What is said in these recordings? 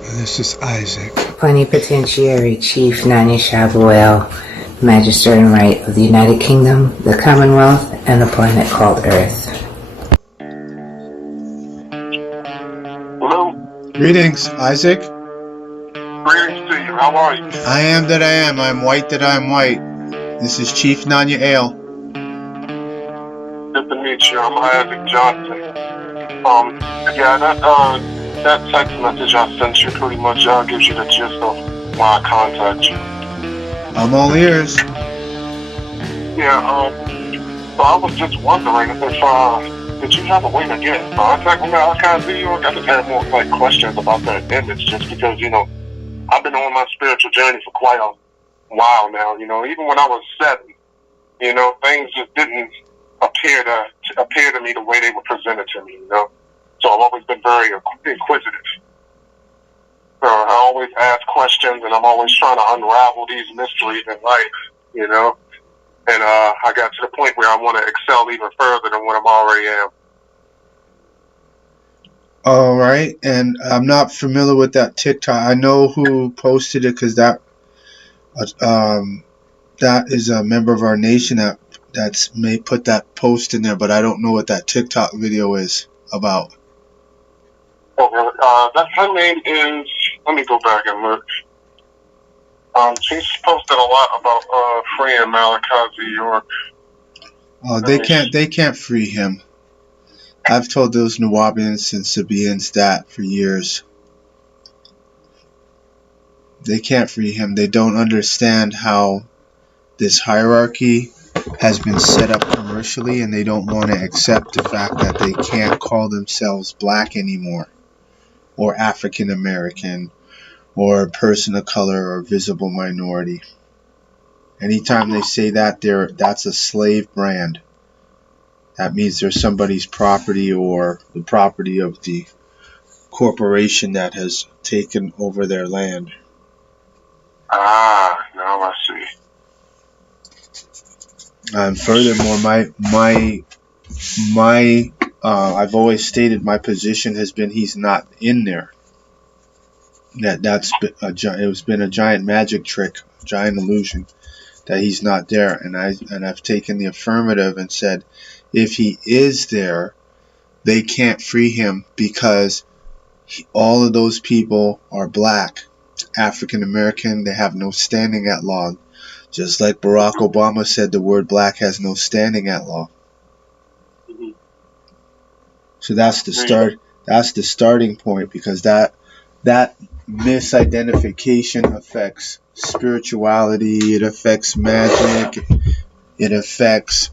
This is Isaac. Plenipotentiary Chief Nanya Shabuel, Magister in Right of the United Kingdom, the Commonwealth, and the planet called Earth. Hello. Greetings, Isaac. Greetings to you. How are you? I am that I am. I am white that I am white. This is Chief Nanya Ale. Good to meet you. I'm Isaac Johnson. That text message I sent you pretty much gives you the gist of why I contact you. I'm all ears. Yeah, so I was just wondering if, did you have a way to get in contact with Malachi? I just had more questions about that image just because, I've been on my spiritual journey for quite a while now. Even when I was 7, things just didn't appear to me the way they were presented to me, So I've always been very inquisitive. I always ask questions, and I'm always trying to unravel these mysteries in life, And I got to the point where I want to excel even further than what I already am. All right, and I'm not familiar with that TikTok. I know who posted it because that is a member of our nation that's may put that post in there, but I don't know what that TikTok video is about. Oh, really? Her name is. Let me go back and look. She's posted a lot about freeing Malachi York. Oh, they can't free him. I've told those Nawabians and Sabaeans that for years. They can't free him. They don't understand how this hierarchy has been set up commercially, and they don't want to accept the fact that they can't call themselves black anymore, or African American, or a person of color, or visible minority. Anytime they say that, that's a slave brand. That means they're somebody's property or the property of the corporation that has taken over their land. Ah, now I see. And furthermore, I've always stated my position has been he's not in there. It's been a giant magic trick, giant illusion that he's not there. And I've taken the affirmative and said, if he is there, they can't free him because all of those people are black, African American. They have no standing at law. Just like Barack Obama said, the word black has no standing at law. Mm-hmm. So that's the start. That's the starting point, because that misidentification affects spirituality. It affects magic. It affects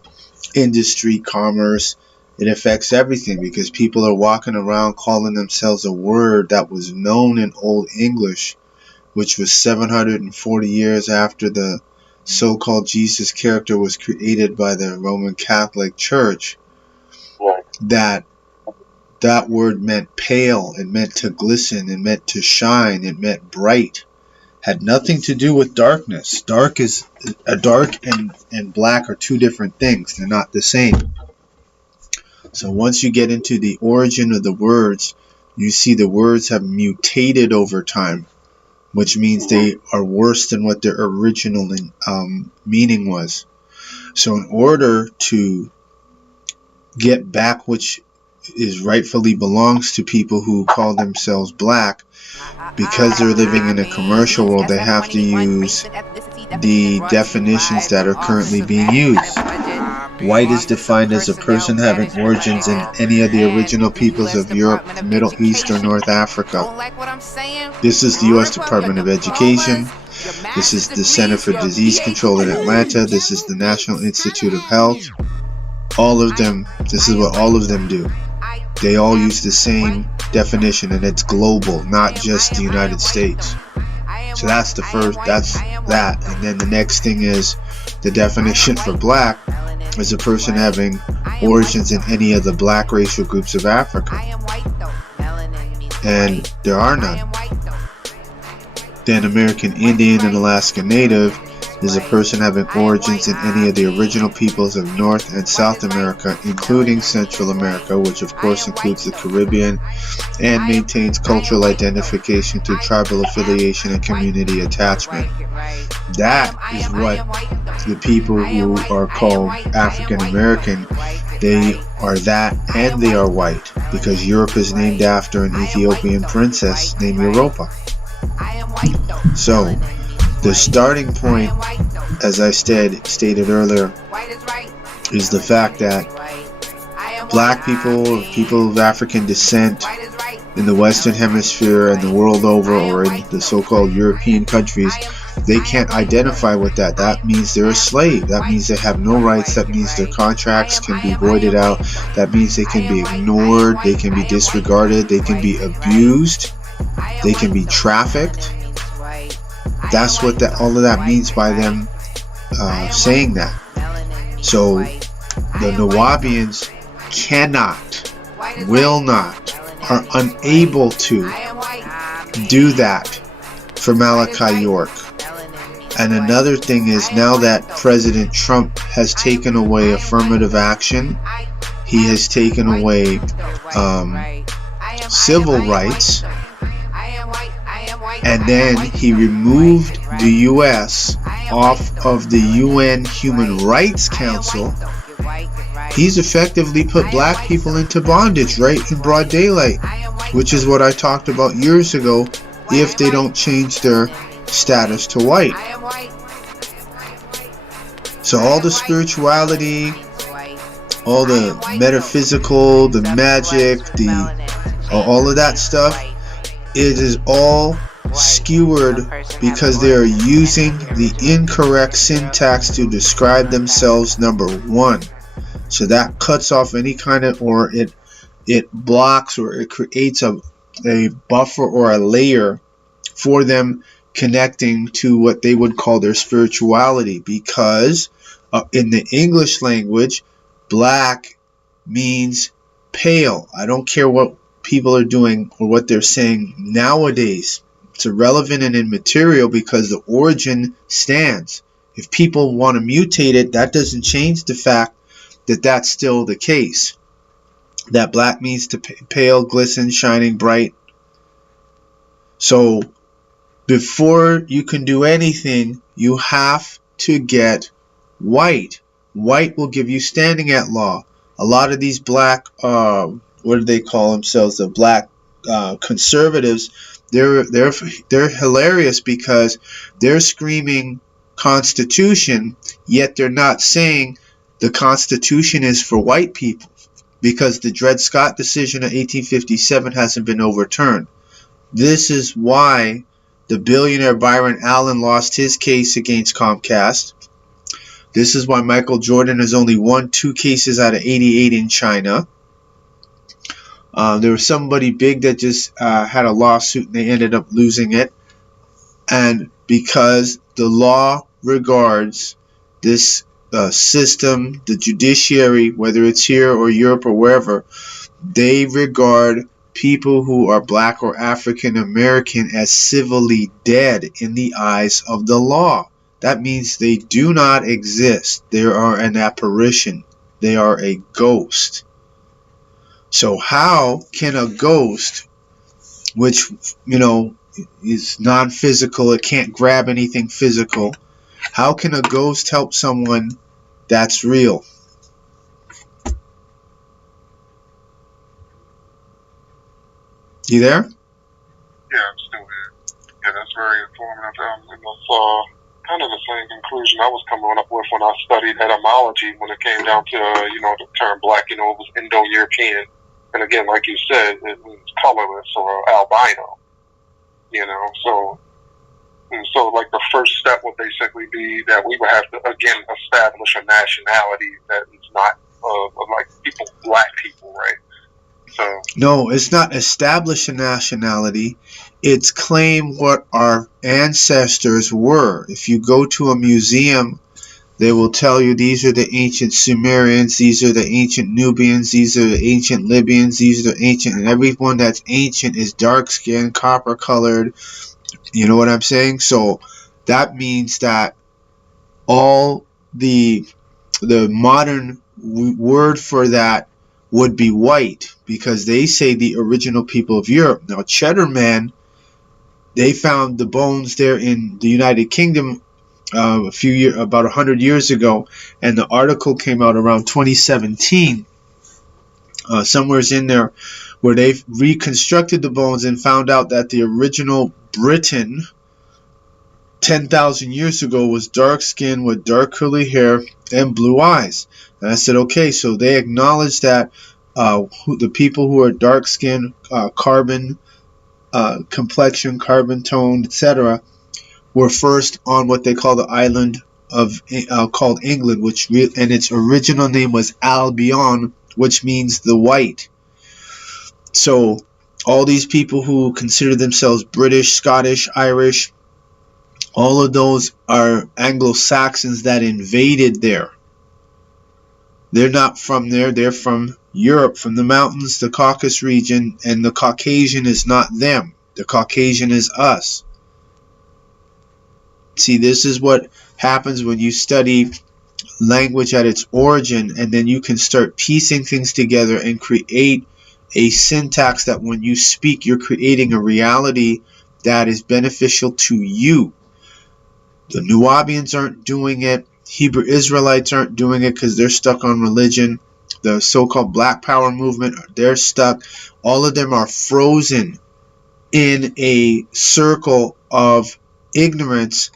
industry, commerce. It affects everything, because people are walking around calling themselves a word that was known in Old English, which was 740 years after the so-called Jesus character was created by the Roman Catholic Church. That word meant pale, it meant to glisten, it meant to shine, it meant bright. Had nothing to do with darkness. Dark and black are two different things. They're not the same. So once you get into the origin of the words, you see the words have mutated over time, which means they are worse than what their original meaning was. So in order to get back which is rightfully belongs to people who call themselves black, because they're living in a commercial world, they have to use the definitions that are currently being used. White is defined as a person having origins in any of the original peoples of Europe, Middle East, or North Africa. This is the U.S. Department of Education. This is the Center for Disease Control in Atlanta. This is the National Institute of Health. All of them, this is what all of them do. They all use the same definition, and it's global, not just the United States. So that's the first, that's that. And then the next thing is the definition for black is a person having origins in any of the black racial groups of Africa. And there are none. Then American Indian and Alaska Native is a person having origins in any of the original peoples of North and South America, including Central America, which of course includes the Caribbean, and maintains cultural identification through tribal affiliation and community attachment. That is what the people who are called African American, they are that, and they are white, because Europe is named after an Ethiopian princess named Europa. So the starting point, as I stated earlier, is the fact that black people, people of African descent in the Western Hemisphere and the world over, or in the so-called European countries, they can't identify with that. That means they're a slave. That means they have no rights. That means their contracts can be voided out. That means they can be ignored. They can be disregarded. They can be abused. They can be trafficked. That's what all of that means by them saying that. So the Nawabians cannot, will not, are unable to do that for Malachi York. And another thing is, now that President Trump has taken away affirmative action, he has taken away civil rights, and then he removed the U.S. off of the UN Human Rights Council. He's effectively put black people into bondage right in broad daylight, which is what I talked about years ago, if they don't change their status to white. So all the spirituality, all the metaphysical, the magic, all of that stuff, it is all skewered because they are using the incorrect syntax to describe themselves, number one. So that cuts off any kind of, or it blocks, or it creates a buffer or a layer for them connecting to what they would call their spirituality, because in the English language, black means pale. I don't care what people are doing or what they're saying nowadays. It's irrelevant and immaterial because the origin stands. If people want to mutate it, that doesn't change the fact that that's still the case. That black means to pale, glisten, shining, bright. So before you can do anything, you have to get white. White will give you standing at law. A lot of these black, what do they call themselves? The black conservatives. They're hilarious because they're screaming Constitution, yet they're not saying the Constitution is for white people, because the Dred Scott decision of 1857 hasn't been overturned. This is why the billionaire Byron Allen lost his case against Comcast. This is why Michael Jordan has only won 2 cases out of 88 in China. There was somebody big that just had a lawsuit and they ended up losing it. And because the law regards this system, the judiciary, whether it's here or Europe or wherever, they regard people who are black or African American as civilly dead in the eyes of the law. That means they do not exist. They are an apparition. They are a ghost. So how can a ghost, which, is non-physical, it can't grab anything physical, how can a ghost help someone that's real? You there? Yeah, I'm still here. Yeah, that's very informative. And that's kind of the same conclusion I was coming up with when I studied etymology, when it came down to, the term black, it was Indo-European. And again, like you said, it means colorless or albino, so like the first step would basically be that we would have to, again, establish a nationality that is not like people, black people, right? So no, it's not establish a nationality. It's claim what our ancestors were. If you go to a museum, they will tell you these are the ancient Sumerians, these are the ancient Nubians, these are the ancient Libyans, these are the ancient, and everyone that's ancient is dark-skinned, copper-colored. You know what I'm saying? So that means that all the modern word for that would be white, because they say the original people of Europe. Now, Cheddar Man, they found the bones there in the United Kingdom about 100 years ago, and the article came out around 2017, somewhere's in there, where they've reconstructed the bones and found out that the original Britain 10,000 years ago was dark skin with dark curly hair and blue eyes. And I said, okay, so they acknowledge that the people who are dark skin, carbon complexion, carbon tone, etc., were first on what they call the island of called England, and its original name was Albion, which means the white. So all these people who consider themselves British, Scottish, Irish, all of those are Anglo-Saxons that invaded there. They're not from there. They're from Europe, from the mountains, the Caucasus region, and the Caucasian is not them. The Caucasian is us. See, this is what happens when you study language at its origin, and then you can start piecing things together and create a syntax that when you speak, you're creating a reality that is beneficial to you. The Nubians aren't doing it. Hebrew Israelites aren't doing it because they're stuck on religion. The so-called Black Power movement, they're stuck. All of them are frozen in a circle of ignorance,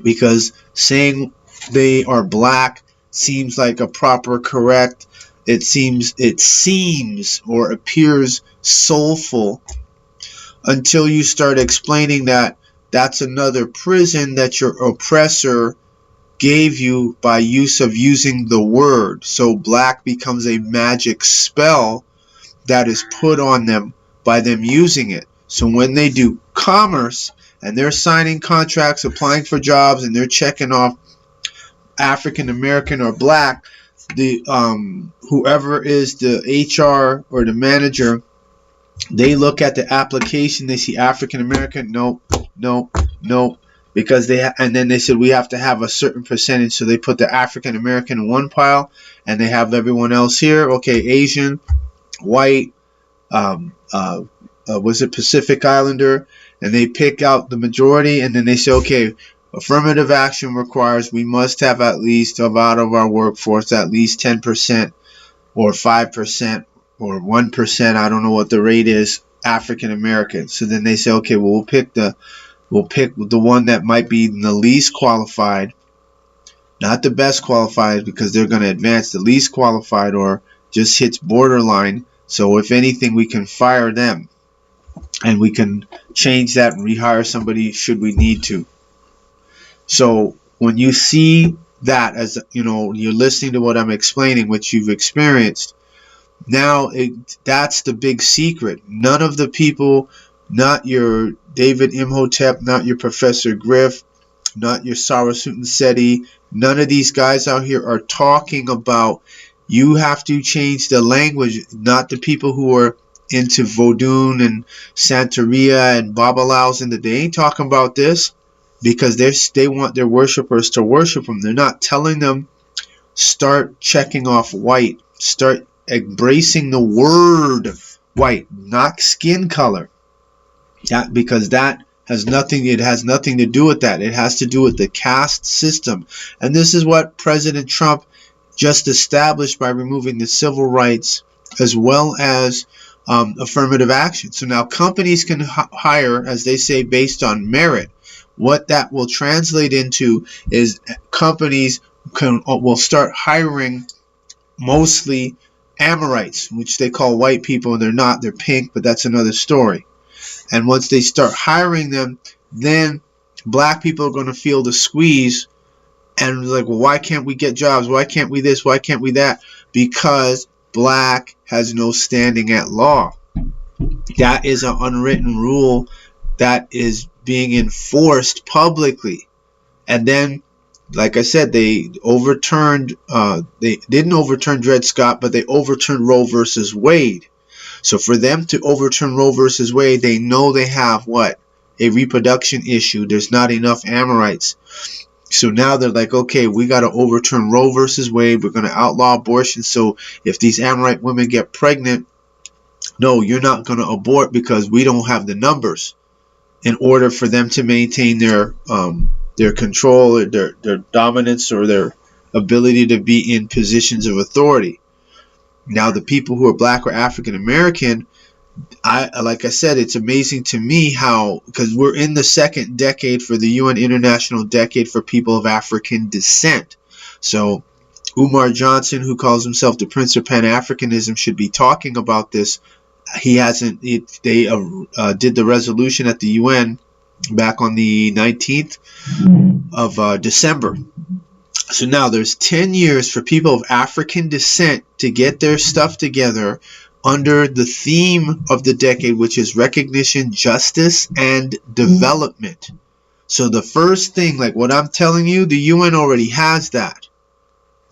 because saying they are black seems like a proper, correct, it seems or appears soulful, until you start explaining that that's another prison that your oppressor gave you by using the word. So black becomes a magic spell that is put on them by them using it. So when they do commerce and they're signing contracts, applying for jobs, and they're checking off African American or black, the whoever is the HR or the manager, they look at the application, they see African American, nope, because and then they said we have to have a certain percentage, so they put the African American in one pile, and they have everyone else here. Okay, Asian, white, was it Pacific Islander, and they pick out the majority, and then they say, okay, affirmative action requires we must have at least out of our workforce at least 10% or 5% or 1%, I don't know what the rate is, African American. So then they say, okay, well, we'll pick the one that might be the least qualified, not the best qualified, because they're going to advance, the least qualified or just hits borderline. So if anything, we can fire them, and we can change that and rehire somebody should we need to. So when you see that, as you know, you're listening to what I'm explaining, which you've experienced, now that's the big secret. None of the people, not your David Imhotep, not your Professor Griff, not your Sarasutin Seti, none of these guys out here are talking about you have to change the language. Not the people who are into Vodun and Santeria and Babalaos, and they ain't talking about this, because they want their worshipers to worship them. They're not telling them start checking off white, start embracing the word white, not skin color. Because that has nothing, it has nothing to do with that. It has to do with the caste system. And this is what President Trump just established by removing the civil rights as well as affirmative action. So now companies can hire, as they say, based on merit. What that will translate into is companies will start hiring mostly Amorites, which they call white people, and they're not. They're pink, but that's another story. And once they start hiring them, then black people are going to feel the squeeze and like, well, why can't we get jobs? Why can't we this? Why can't we that? Because black has no standing at law. That is an unwritten rule that is being enforced publicly. And then, like I said, they didn't overturn Dred Scott, but they overturned Roe versus Wade. So for them to overturn Roe versus Wade, they know they have what? A reproduction issue. There's not enough Amorites. So now they're like, okay, we got to overturn Roe versus Wade. We're going to outlaw abortion. So if these Amorite women get pregnant, no, you're not going to abort because we don't have the numbers in order for them to maintain their control, or their dominance, or their ability to be in positions of authority. Now, the people who are black or African American, like I said, it's amazing to me how, because we're in the second decade for the UN International Decade for People of African Descent. So Umar Johnson, who calls himself the Prince of Pan-Africanism, should be talking about this. He hasn't. They did the resolution at the UN back on the 19th of December. So now there's 10 years for people of African descent to get their stuff together under the theme of the decade, which is recognition, justice, and development. So the first thing, like what I'm telling you, the UN already has that.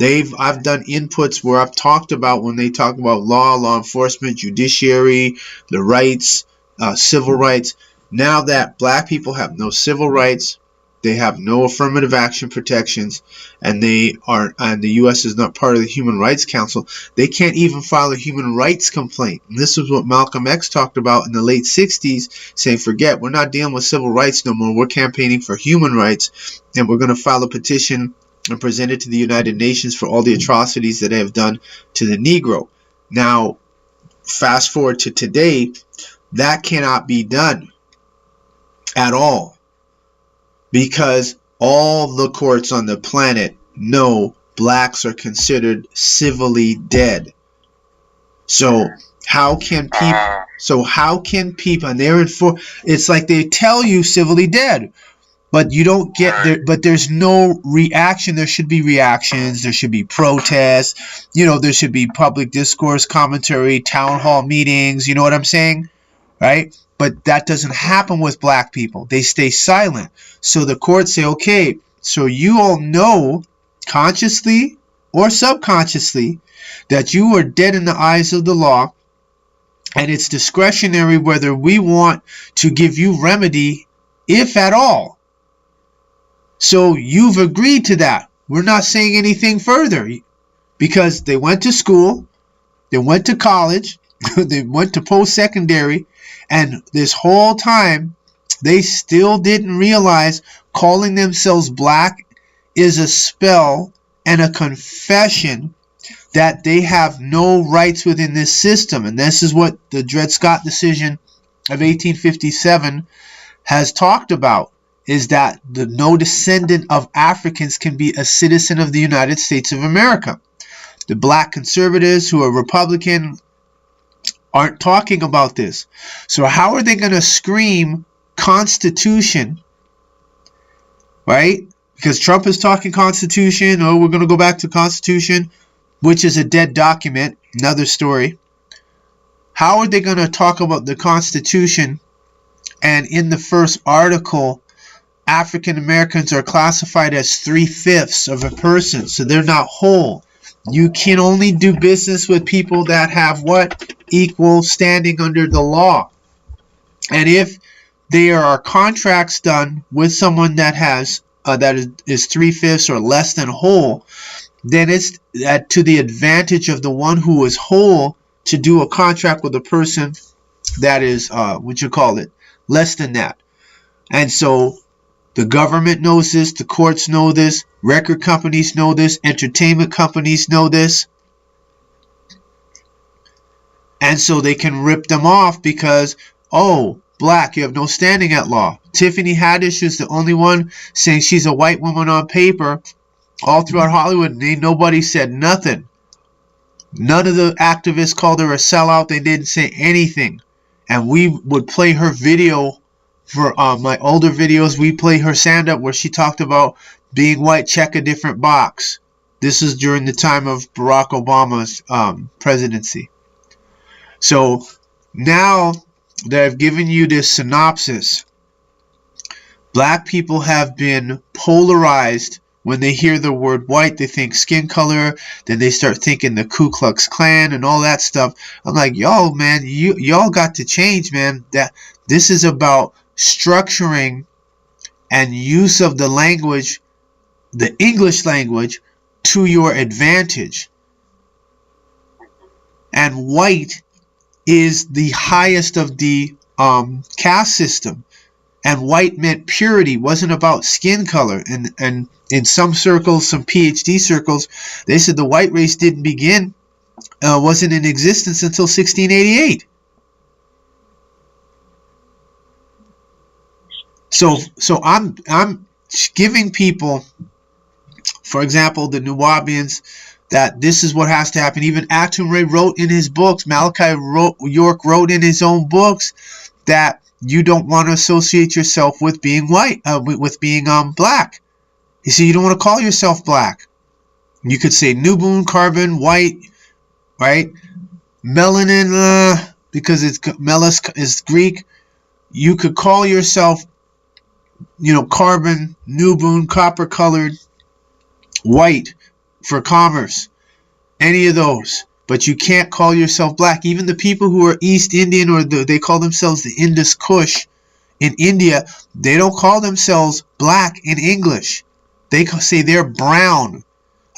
I've done inputs where I've talked about, when they talk about law enforcement, judiciary, the rights, civil rights. Now that black people have no civil rights, they have no affirmative action protections, and the U.S. is not part of the Human Rights Council, they can't even file a human rights complaint. And this is what Malcolm X talked about in the late 60s, saying, forget, we're not dealing with civil rights no more. We're campaigning for human rights, and we're going to file a petition and present it to the United Nations for all the atrocities that they have done to the Negro. Now, fast forward to today, that cannot be done at all, because all the courts on the planet know blacks are considered civilly dead. So how can people, and they're it's like they tell you civilly dead, but you don't get there, but there's no reaction. There should be reactions, there should be protests, there should be public discourse, commentary, town hall meetings, you know what I'm saying? Right? But that doesn't happen with black people. They stay silent. So the courts say, okay, so you all know, consciously or subconsciously, that you are dead in the eyes of the law, and it's discretionary whether we want to give you remedy, if at all. So you've agreed to that. We're not saying anything further, because they went to school, they went to college, they went to post-secondary, and this whole time they still didn't realize calling themselves black is a spell and a confession that they have no rights within this system. And this is what the Dred Scott decision of 1857 has talked about, is that no descendant of Africans can be a citizen of the United States of America. The black conservatives who are Republican aren't talking about this. So how are they going to scream Constitution, right? Because Trump is talking Constitution, we're going to go back to Constitution, which is a dead document, another story. How are they going to talk about the Constitution, and in the first article, African Americans are classified as 3/5 of a person, so they're not whole. You can only do business with people that have what? Equal standing under the law. And if there are contracts done with someone that has that is 3/5 or less than whole, then it's to the advantage of the one who is whole to do a contract with a person that is less than that. And so the government knows this, the courts know this, record companies know this, entertainment companies know this. And so they can rip them off because, black, you have no standing at law. Tiffany Haddish is the only one saying she's a white woman on paper. All throughout Hollywood, nobody said nothing. None of the activists called her a sellout. They didn't say anything. And we would play her video for my older videos. We play her stand-up where she talked about being white, check a different box. This is during the time of Barack Obama's presidency. So now that I've given you this synopsis, black people have been polarized. When they hear the word white, they think skin color. Then they start thinking the Ku Klux Klan and all that stuff. I'm like, yo, man, y'all got to change, man. That this is about structuring and use of the language the English language to your advantage. And white is the highest of the caste system. And white meant purity, wasn't about skin color. And in some circles, some PhD circles, they said the white race didn't begin, wasn't in existence until 1688. So I'm giving people, for example, the Nubians, that this is what has to happen. Even Atumre wrote in his books, Malachi York wrote in his own books, that you don't want to associate yourself with being white, with being black. You see, you don't want to call yourself black. You could say Nubian, carbon, white, right? Melanin, because it's melas is Greek. You could call yourself, carbon, Nubian, copper-colored, white for commerce. Any of those. But you can't call yourself black. Even the people who are East Indian, or they call themselves the Indus Kush in India, they don't call themselves black in English. They say they're brown.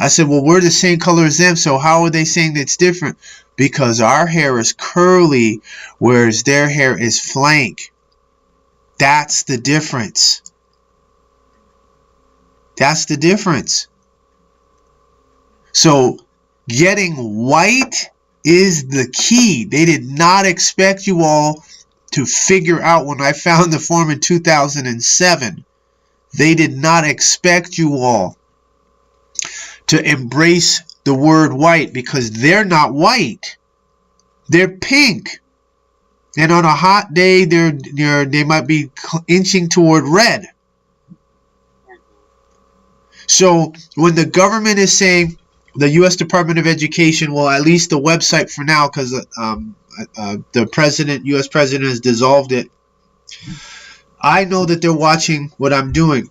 I said, well, we're the same color as them, so how are they saying it's different? Because our hair is curly, whereas their hair is flank. That's the difference. That's the difference. So getting white is the key. They did not expect you all to figure out, when I found the form in 2007, they did not expect you all to embrace the word white, because they're not white. They're pink. And on a hot day, they might be inching toward red. So when the government is saying, the U.S. Department of Education, well, at least the website for now, because the U.S. president has dissolved it, I know that they're watching what I'm doing.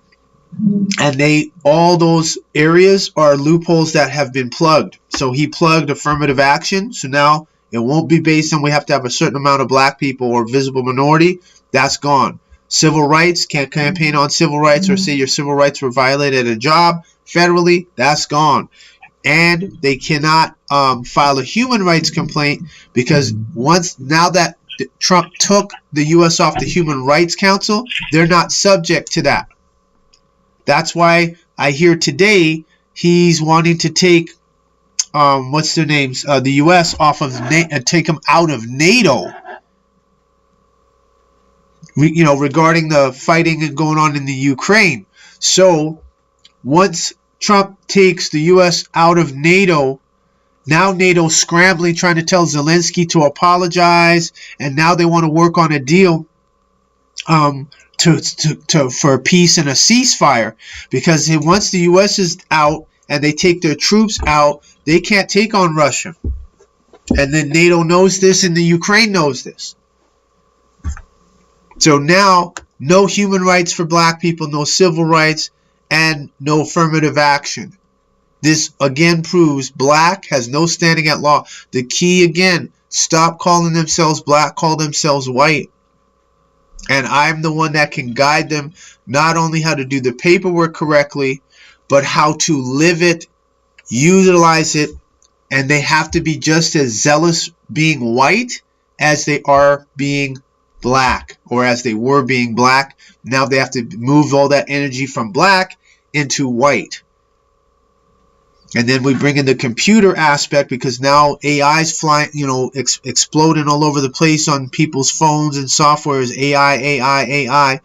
And all those areas are loopholes that have been plugged. So he plugged affirmative action. So now it won't be based on we have to have a certain amount of black people or visible minority. That's gone. Civil rights, can't campaign on civil rights or say your civil rights were violated at a job federally. That's gone. And they cannot file a human rights complaint, because now that Trump took the U.S. off the Human Rights Council, they're not subject to that. That's why I hear today he's wanting to take what's their names, the U.S. off of take them out of NATO. Regarding the fighting going on in the Ukraine. So once Trump takes the U.S. out of NATO, now NATO's scrambling, trying to tell Zelensky to apologize, and now they want to work on a deal for peace and a ceasefire, because once the U.S. is out and they take their troops out, they can't take on Russia. And then NATO knows this, and the Ukraine knows this. So now, no human rights for black people, no civil rights, and no affirmative action. This again proves black has no standing at law. The key again, stop calling themselves black, call themselves white. And I'm the one that can guide them, not only how to do the paperwork correctly, but how to live it, utilize it, and they have to be just as zealous being white as they are being black, or as they were being black. Now they have to move all that energy from black into white. And then we bring in the computer aspect, because now AI's flying, exploding all over the place on people's phones and softwares. AI.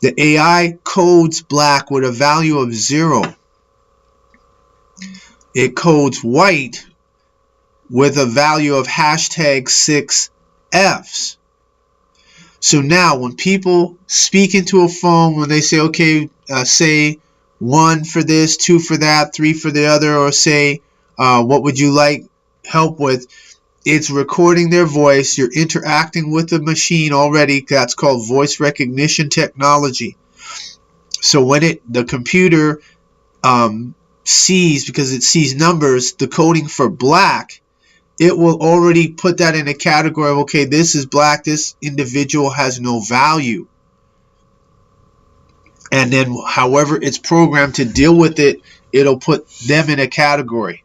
The AI codes black with a value of 0. It codes white with a value of hashtag 6 Fs. So now when people speak into a phone, when they say, okay, say 1 for this, 2 for that, 3 for the other, or say, what would you like help with? It's recording their voice. You're interacting with the machine already. That's called voice recognition technology. So when the computer sees, because it sees numbers, the coding for black, it will already put that in a category of, okay, this is black, this individual has no value. And then however it's programmed to deal with it, it'll put them in a category.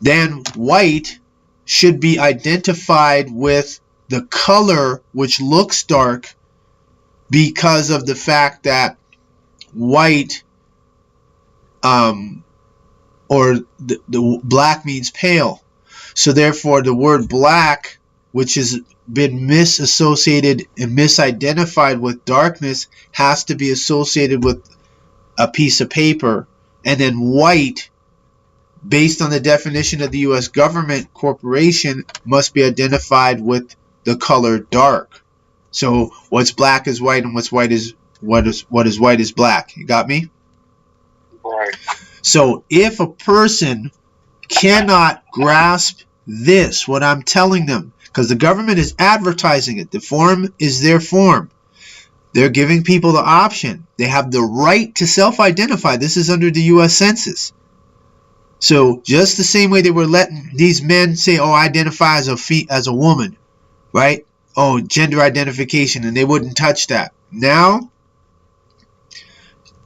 Then white should be identified with the color which looks dark, because of the fact that white or the black means pale. So therefore the word black, which has been misassociated and misidentified with darkness, has to be associated with a piece of paper. And then white, based on the definition of the U.S. government corporation, must be identified with the color dark. So what's black is white, and what's white is what is white is black. You got me? Right. So if a person cannot grasp this, what I'm telling them, because the government is advertising it, the form is their form. They're giving people the option. They have the right to self-identify. This is under the U.S. Census. So just the same way they were letting these men say, oh, I identify as a woman, right? Oh, gender identification, and they wouldn't touch that. Now,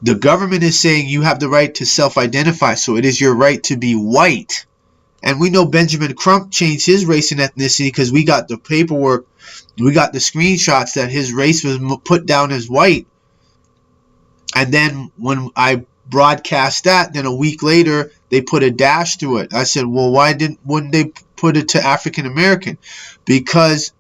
the government is saying you have the right to self-identify, so it is your right to be white. And we know Benjamin Crump changed his race and ethnicity because we got the paperwork, we got the screenshots that his race was put down as white. And then when I broadcast that, then a week later they put a dash through it. I said, well, wouldn't they put it to African American? Because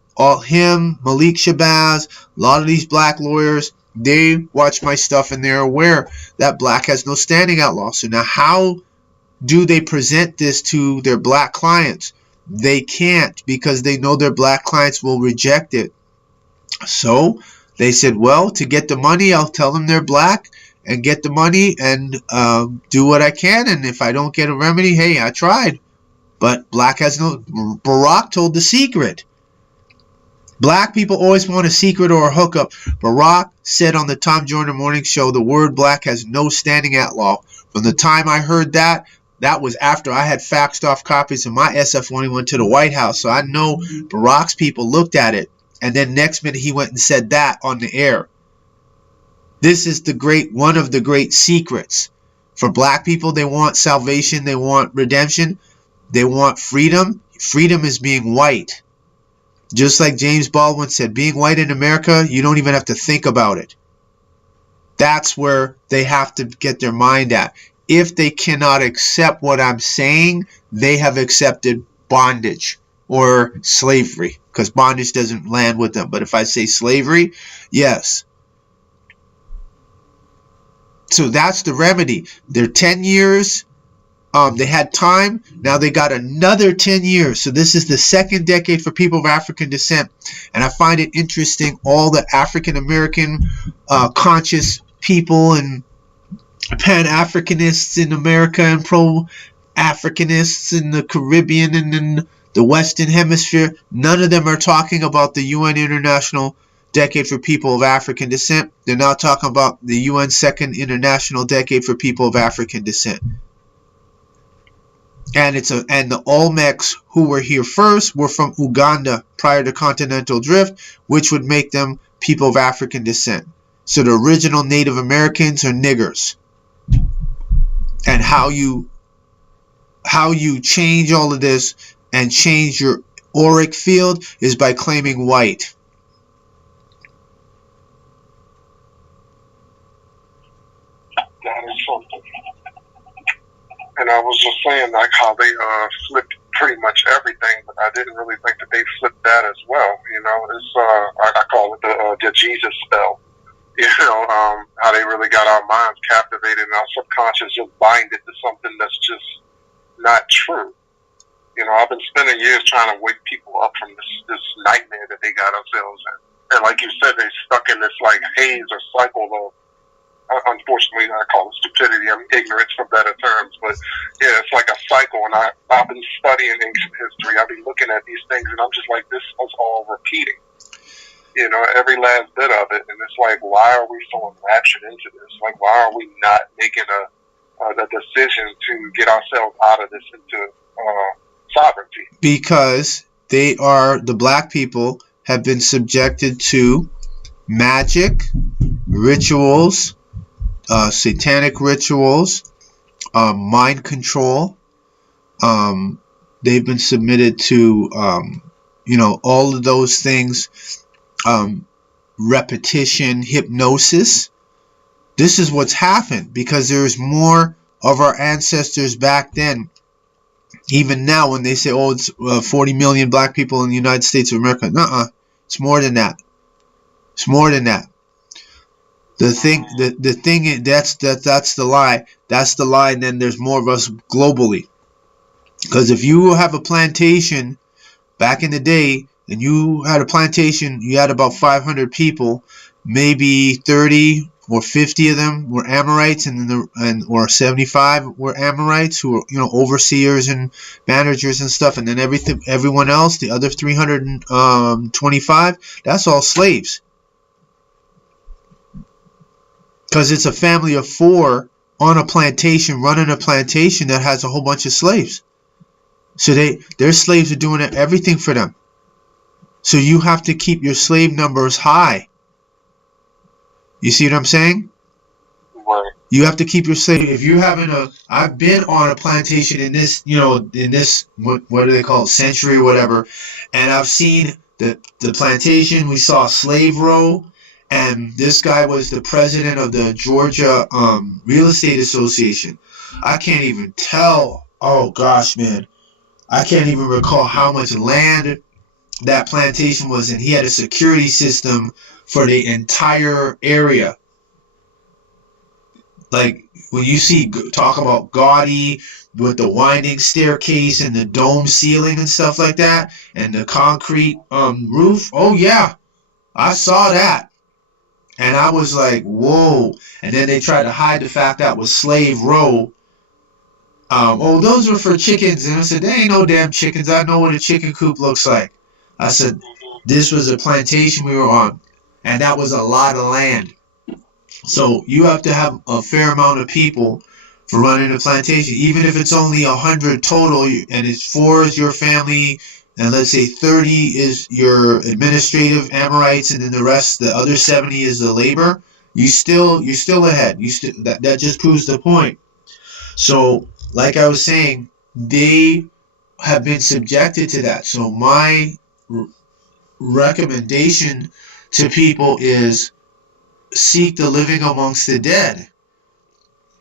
him, Malik Shabazz, a lot of these black lawyers, they watch my stuff and they're aware that black has no standing at law. So now how do they present this to their black clients? They can't, because they know their black clients will reject it. So they said, well, to get the money, I'll tell them they're black and get the money and do what I can. And if I don't get a remedy, hey, I tried. But black has no... Barack told the secret. Black people always want a secret or a hookup. Barack said on the Tom Joyner Morning Show, the word black has no standing at law. From the time I heard that, that was after I had faxed off copies of my SF-1 went to the White House. So I know Barack's people looked at it. And then next minute he went and said that on the air. This is one of the great secrets. For black people, they want salvation. They want redemption. They want freedom. Freedom is being white. Just like James Baldwin said, being white in America, you don't even have to think about it. That's where they have to get their mind at. If they cannot accept what I'm saying, they have accepted bondage or slavery, because bondage doesn't land with them. But if I say slavery, yes. So that's the remedy. They're 10 years. They had time. Now they got another 10 years. So this is the second decade for people of African descent. And I find it interesting, all the African American conscious people and Pan-Africanists in America and pro-Africanists in the Caribbean and in the Western Hemisphere, none of them are talking about the UN International Decade for People of African Descent. They're not talking about the UN Second International Decade for People of African Descent. And the Olmecs who were here first were from Uganda prior to Continental Drift, which would make them people of African descent. So the original Native Americans are niggers. And how you change all of this and change your auric field is by claiming white. That is something. And I was just saying, like, how they flipped pretty much everything, but I didn't really think that they flipped that as well. You know, it's I call it the Jesus spell. You know, how they really got our minds captivated and our subconscious just binded to something that's just not true. You know, I've been spending years trying to wake people up from this nightmare that they got ourselves in. And like you said, they stuck in this like haze or cycle of, unfortunately, I call it stupidity. I'm ignorance for better terms, but yeah, it's like a cycle. And I've been studying ancient history. I've been looking at these things, and I'm just like, this is all repeating. You know, every last bit of it. And it's like, why are we so enraptured into this? Like, why are we not making a decision to get ourselves out of this into sovereignty? Because the black people have been subjected to magic, rituals, satanic rituals, mind control. They've been submitted to, all of those things, repetition, hypnosis. This is what's happened because there's more of our ancestors back then. Even now, when they say, "Oh, it's 40 million black people in the United States of America," it's more than that. It's more than that. The thing that's the lie. That's the lie. And then there's more of us globally. Because if you have a plantation back in the day, and you had a plantation, you had about 500 people, maybe 30 or 50 of them were Amorites, or 75 were Amorites who were overseers and managers and stuff, and then everyone else, the other 325, that's all slaves. Because it's a family of 4 on a plantation, running a plantation that has a whole bunch of slaves. So their slaves are doing everything for them. So you have to keep your slave numbers high. You see what I'm saying? Right. You have to keep your slave. If you haven't I've been on a plantation in this, what do they call it, century or whatever, and I've seen the plantation. We saw Slave Row, and this guy was the president of the Georgia Real Estate Association. I can't even tell. Oh gosh, man. I can't even recall how much land that plantation was in. He had a security system for the entire area. Like when you talk about gaudy with the winding staircase and the dome ceiling and stuff like that, and the concrete roof. Oh yeah, I saw that, and I was like, whoa. And then they tried to hide the fact that was Slave Row. Those were for chickens. And I said, there ain't no damn chickens. I know what a chicken coop looks like. I said, this was a plantation we were on, and that was a lot of land. So you have to have a fair amount of people for running a plantation, even if it's only 100 total, and it's 4 is your family, and let's say 30 is your administrative Amorites, and then the other 70 is the labor. You're still ahead. That just proves the point. So, like I was saying, they have been subjected to that. So my recommendation to people is seek the living amongst the dead.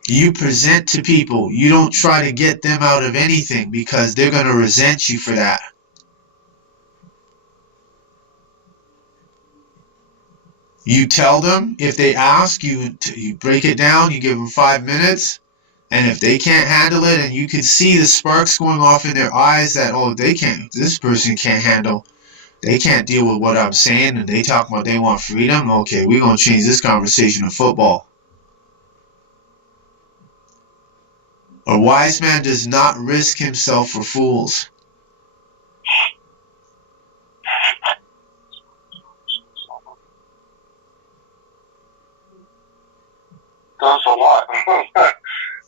You present to people. You don't try to get them out of anything because they're going to resent you for that. You tell them, if they ask, you break it down, you give them 5 minutes, and if they can't handle it, and you can see the sparks going off in their eyes that, this person can't handle, they can't deal with what I'm saying, and they talk about they want freedom, okay, we're going to change this conversation to football. A wise man does not risk himself for fools. That's a lot.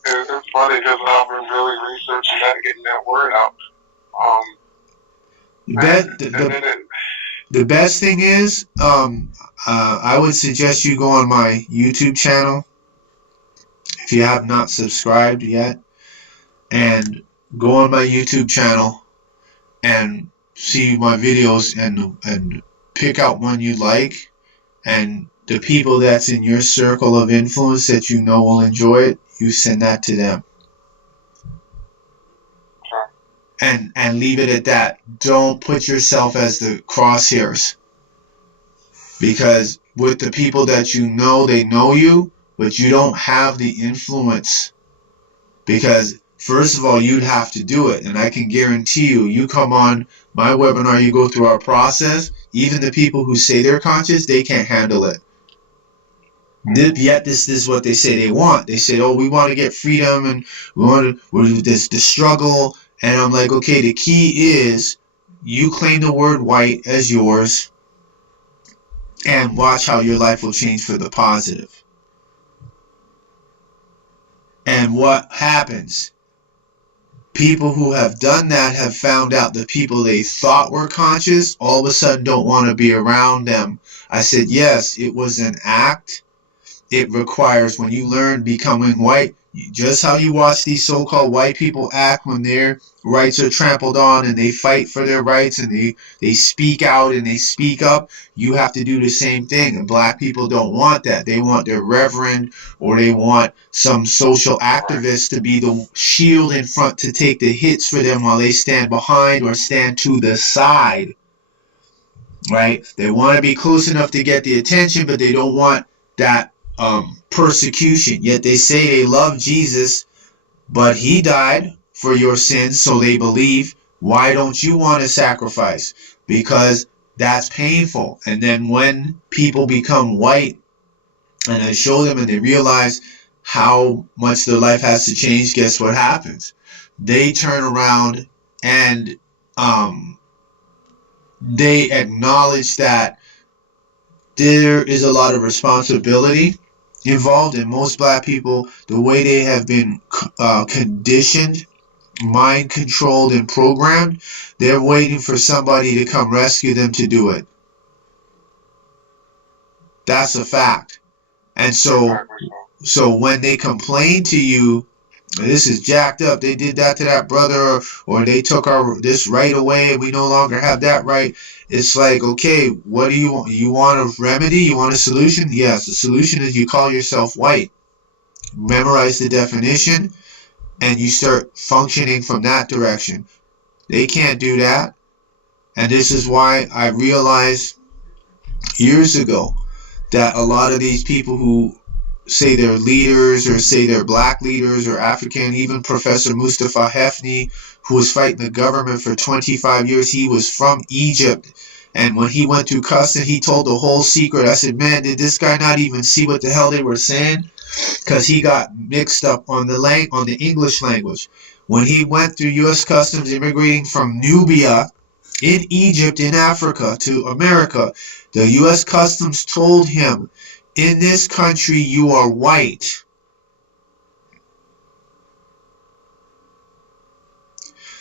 It's funny because I've been really researching that and getting that word out. The best thing is, I would suggest you go on my YouTube channel if you have not subscribed yet, and go on my YouTube channel and see my videos and pick out one you like, and the people that's in your circle of influence that you know will enjoy it, you send that to them. And leave it at that. Don't put yourself as the crosshairs. Because with the people that you know, they know you, but you don't have the influence. Because first of all, you'd have to do it. And I can guarantee you come on my webinar, you go through our process, even the people who say they're conscious, they can't handle it. Yet this is what they say they want. They say, we want to get freedom, and we're the struggle. And I'm like, okay, the key is you claim the word white as yours and watch how your life will change for the positive. And what happens? people who have done that have found out the people they thought were conscious all of a sudden don't want to be around them. I said, yes, it was an act. It requires, when you learn becoming white, just how you watch these so-called white people act when their rights are trampled on and they fight for their rights and they speak out and they speak up, you have to do the same thing. And black people don't want that. They want their reverend or they want some social activist to be the shield in front to take the hits for them while they stand behind or stand to the side. Right? They want to be close enough to get the attention, but they don't want that persecution. Yet they say they love Jesus, but he died for your sins, so they believe. Why don't you want to sacrifice? Because that's painful. And then when people become white and I show them and they realize how much their life has to change, guess what happens? They turn around and they acknowledge that there is a lot of responsibility involved in most black people, the way they have been conditioned, mind controlled, and programmed. They're waiting for somebody to come rescue them to do it. That's a fact. And so when they complain to you, this is jacked up, they did that to that brother, or they took this right away and we no longer have that right, it's like, okay, what do you want? You want a remedy? You want a solution? Yes, the solution is you call yourself white. Memorize the definition and you start functioning from that direction. They can't do that. And this is why I realized years ago that a lot of these people who say they're leaders or say they're black leaders or African, even Professor Mustafa Hefni, who was fighting the government for 25 years, he was from Egypt. And when he went through customs, he told the whole secret. I said, man, did this guy not even see what the hell they were saying? Because he got mixed up on the English language. When he went through U.S. Customs immigrating from Nubia in Egypt, in Africa, to America, the U.S. Customs told him, in this country, you are white.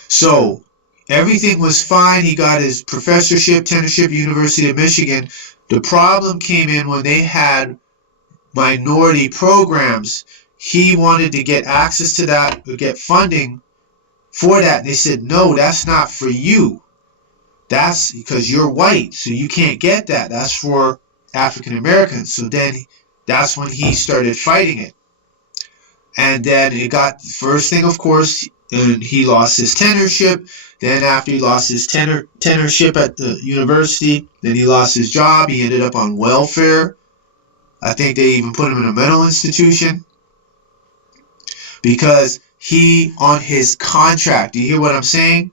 So everything was fine. He got his professorship, tenureship, University of Michigan. The problem came in when they had minority programs. He wanted to get access to that, or get funding for that. They said, no, that's not for you. That's because you're white, so you can't get that. That's for African Americans. So then that's when he started fighting it. And then it got, first thing, of course, and he lost his tenureship. Then after he lost his tenureship at the university, then he lost his job. He ended up on welfare. I think they even put him in a mental institution because he, on his contract, do you hear what I'm saying?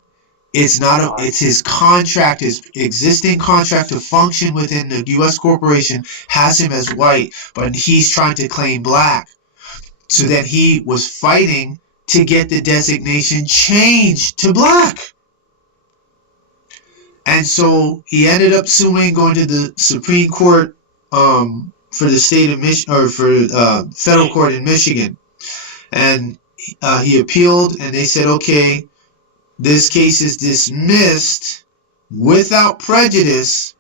It's his contract, his existing contract to function within the U.S. corporation has him as white, but he's trying to claim black. So then he was fighting to get the designation changed to black. And so he ended up suing, going to the Supreme Court for the state of Michigan, or for federal court in Michigan. And he appealed, and they said, okay, this case is dismissed without prejudice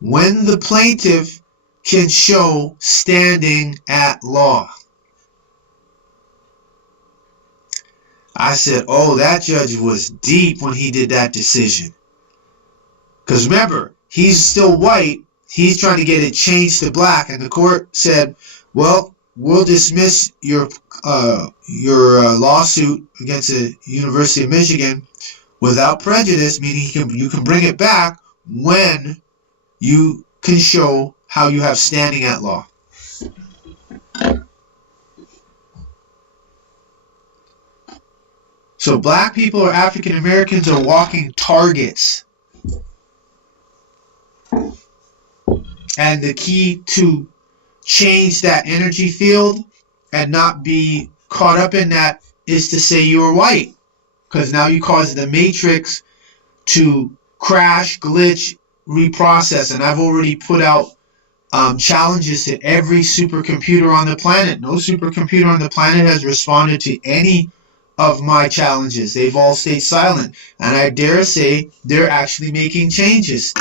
when the plaintiff can show standing at law. I said, oh, that judge was deep when he did that decision. Because remember, he's still white. He's trying to get it changed to black. And the court said, well, we'll dismiss your lawsuit against the University of Michigan without prejudice, meaning you can bring it back when you can show how you have standing at law. So black people or African Americans are walking targets. And the key to change that energy field and not be caught up in that is to say you're white. Because now you cause the matrix to crash, glitch, reprocess. And I've already put out challenges to every supercomputer on the planet. No supercomputer on the planet has responded to any of my challenges. They've all stayed silent. And I dare say they're actually making changes.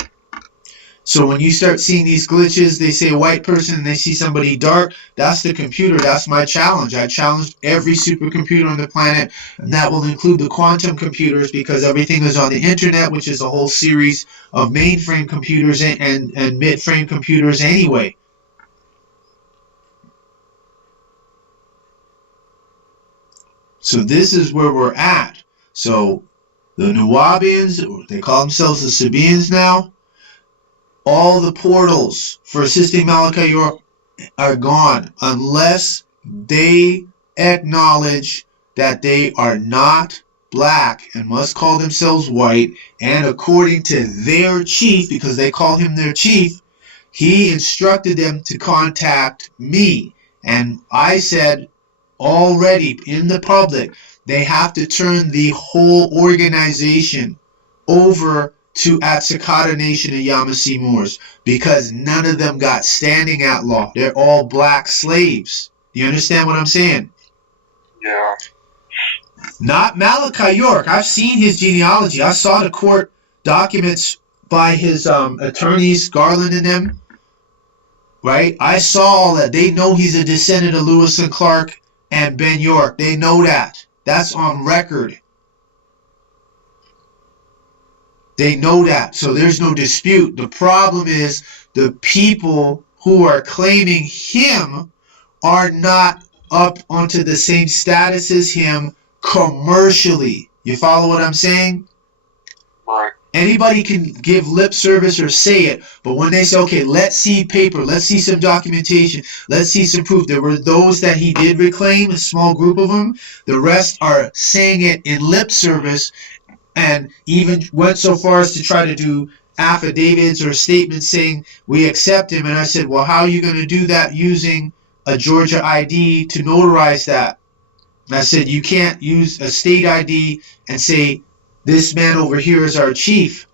So when you start seeing these glitches, they say a white person and they see somebody dark, that's the computer. That's my challenge. I challenged every supercomputer on the planet, and that will include the quantum computers because everything is on the internet, which is a whole series of mainframe computers and mid-frame computers anyway. So this is where we're at. So the Nuwabians, they call themselves the Sabians now, all the portals for assisting Malachi York are gone unless they acknowledge that they are not black and must call themselves white. And according to their chief, because they call him their chief, he instructed them to contact me. And I said already in the public, they have to turn the whole organization over to Atsakata Nation and Yamasee Moors because none of them got standing at law. They're all black slaves. Do you understand what I'm saying? Yeah. Not Malachi York. I've seen his genealogy. I saw the court documents by his attorneys, Garland and them. Right? I saw all that. They know he's a descendant of Lewis and Clark and Ben York. They know that. That's on record. They know that, so there's no dispute. The problem is the people who are claiming him are not up onto the same status as him commercially. You follow what I'm saying? Right. Anybody can give lip service or say it, but when they say, okay, let's see paper, let's see some documentation, let's see some proof. There were those that he did reclaim, a small group of them. The rest are saying it in lip service, and even went so far as to try to do affidavits or statements saying we accept him. And I said, well, how are you going to do that using a Georgia ID to notarize that? And I said, you can't use a state ID and say this man over here is our chief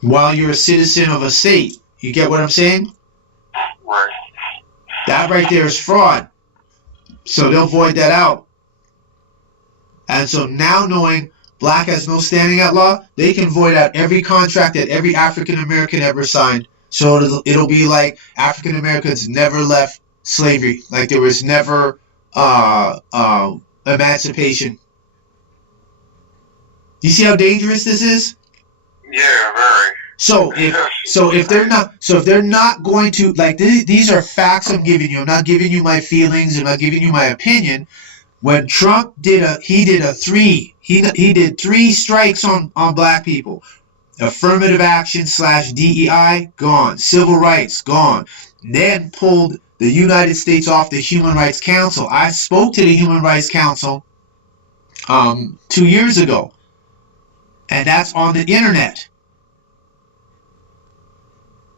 while you're a citizen of a state. You get what I'm saying? Right. That right there is fraud. So they'll void that out. And so now knowing black has no standing at law, they can void out every contract that every African American ever signed. So it'll be like African Americans never left slavery, like there was never emancipation. You see how dangerous this is? Yeah, very. So if they're not going to, like, these are facts I'm giving you. I'm not giving you my feelings. I'm not giving you my opinion. When Trump did he did three strikes on black people. Affirmative action / DEI, gone. Civil rights, gone. Then pulled the United States off the Human Rights Council. I spoke to the Human Rights Council 2 years ago. And that's on the internet.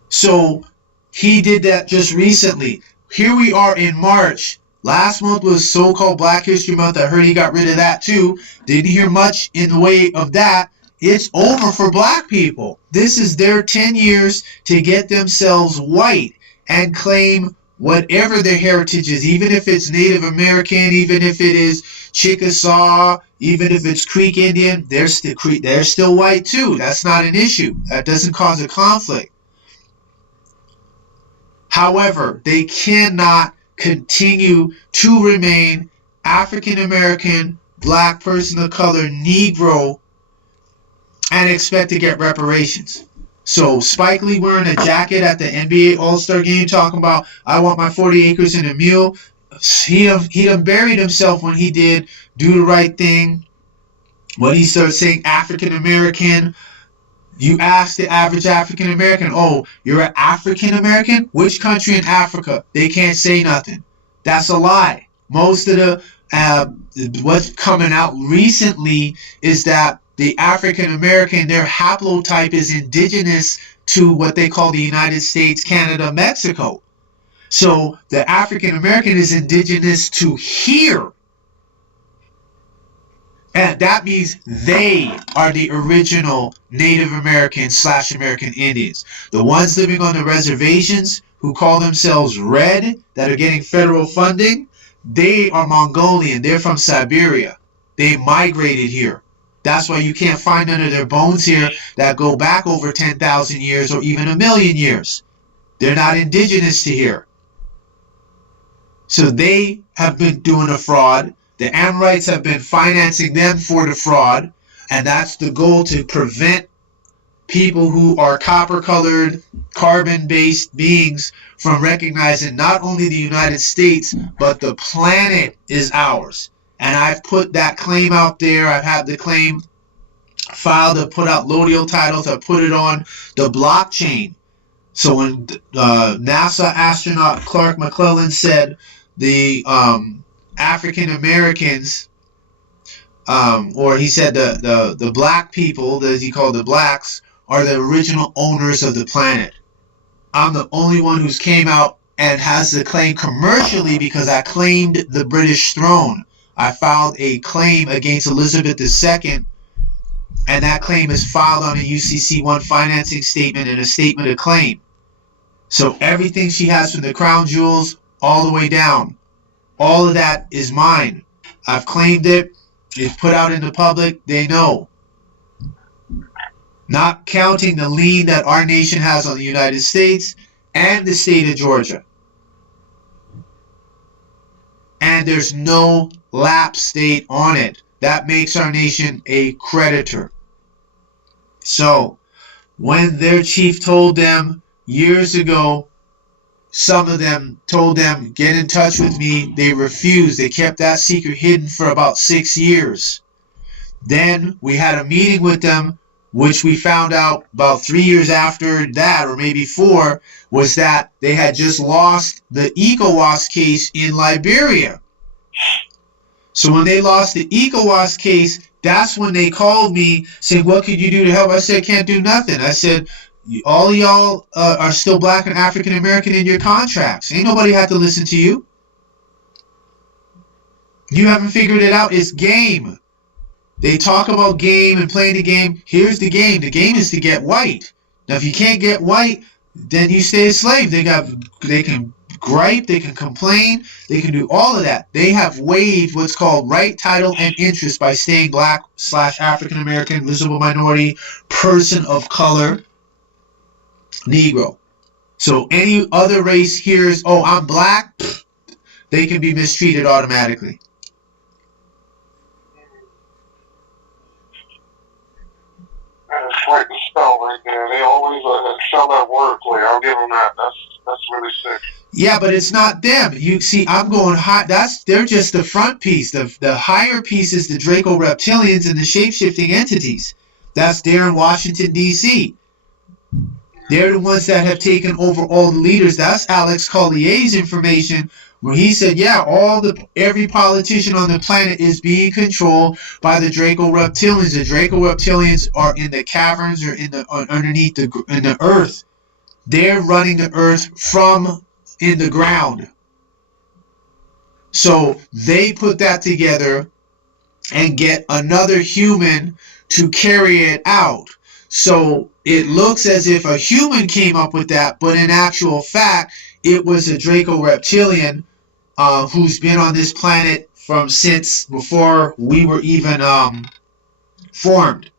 So he did that just recently. Here we are in March. Last month was so-called Black History Month. I heard he got rid of that too. Didn't hear much in the way of that. It's over for black people. This is their 10 years to get themselves white and claim whatever their heritage is, even if it's Native American, even if it is Chickasaw, even if it's Creek Indian, they're still white too. That's not an issue. That doesn't cause a conflict. However, they cannot continue to remain African American, black person of color, Negro, and expect to get reparations. So Spike Lee wearing a jacket at the NBA All-Star game talking about, I want my 40 acres and a mule. He done buried himself when he did Do the Right Thing. When he started saying African American, you ask the average African American, oh, you're an African American? Which country in Africa? They can't say nothing. That's a lie. Most of the what's coming out recently is that the African American, their haplotype is indigenous to what they call the United States, Canada, Mexico. So the African American is indigenous to here. And that means they are the original Native American / American Indians. The ones living on the reservations who call themselves red, that are getting federal funding, They are Mongolian. They're from Siberia. They migrated here. That's why you can't find none of their bones here that go back over 10,000 years or even a million years. They're not indigenous to here. So they have been doing a fraud. The Amorites have been financing them for the fraud. And that's the goal, to prevent people who are copper-colored, carbon-based beings from recognizing not only the United States, but the planet is ours. And I've put that claim out there. I've had the claim filed to put out Lodial titles. I put it on the blockchain. So when NASA astronaut Clark McClellan said the African Americans, or he said the black people, as he called the blacks, are the original owners of the planet. I'm the only one who's came out and has the claim commercially because I claimed the British throne. I filed a claim against Elizabeth II, and that claim is filed on a UCC1 financing statement and a statement of claim. So everything she has from the crown jewels all the way down, all of that is mine. I've claimed it. It's put out in the public. They know. Not counting the lien that our nation has on the United States and the state of Georgia. And there's no lapse date on it. That makes our nation a creditor. So, when their chief told them years ago, some of them told them, get in touch with me, they refused. They kept that secret hidden for about 6 years. Then we had a meeting with them, which we found out about 3 years after that, or maybe 4, was that they had just lost the ECOWAS case in Liberia. So when they lost the ECOWAS case, that's when they called me saying, what could you do to help? I said, can't do nothing. I said, all of y'all are still black and African American in your contracts. Ain't nobody had to listen to you. You haven't figured it out. It's game. They talk about game and playing the game. Here's the game. The game is to get white. Now, if you can't get white, then you stay a slave. They can gripe, they can complain, they can do all of that. They have waived what's called right, title, and interest by staying black / African American, visible minority, person of color, Negro. So any other race hears, oh, I'm black, they can be mistreated automatically. It's like the spell right there. They always sell that wordplay. I'll give them that. That's really sick. Yeah, but it's not them. You see, I'm going high. They're just the front piece. The higher piece is the Draco reptilians and the shape-shifting entities. That's there in Washington, D.C. They're the ones that have taken over all the leaders. That's Alex Collier's information, where he said, yeah, every politician on the planet is being controlled by the Draco reptilians. The Draco reptilians are in the caverns or underneath in the earth. They're running the earth from in the ground. So they put that together and get another human to carry it out. So it looks as if a human came up with that, but in actual fact, it was a Draco reptilian who's been on this planet since before we were even formed.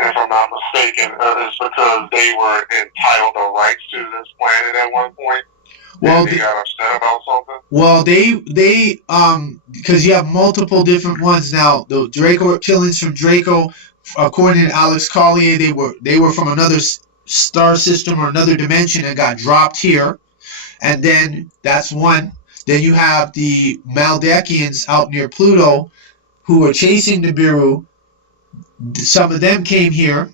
If I'm not mistaken, it's because they were entitled the rights to this planet at one point. Well, they got upset about something. Well, they because you have multiple different ones now. The Draco reptilians from Draco, according to Alex Collier, they were from another star system or another dimension and got dropped here, and then that's one. Then you have the Maldekians out near Pluto, who were chasing Nibiru. Some of them came here.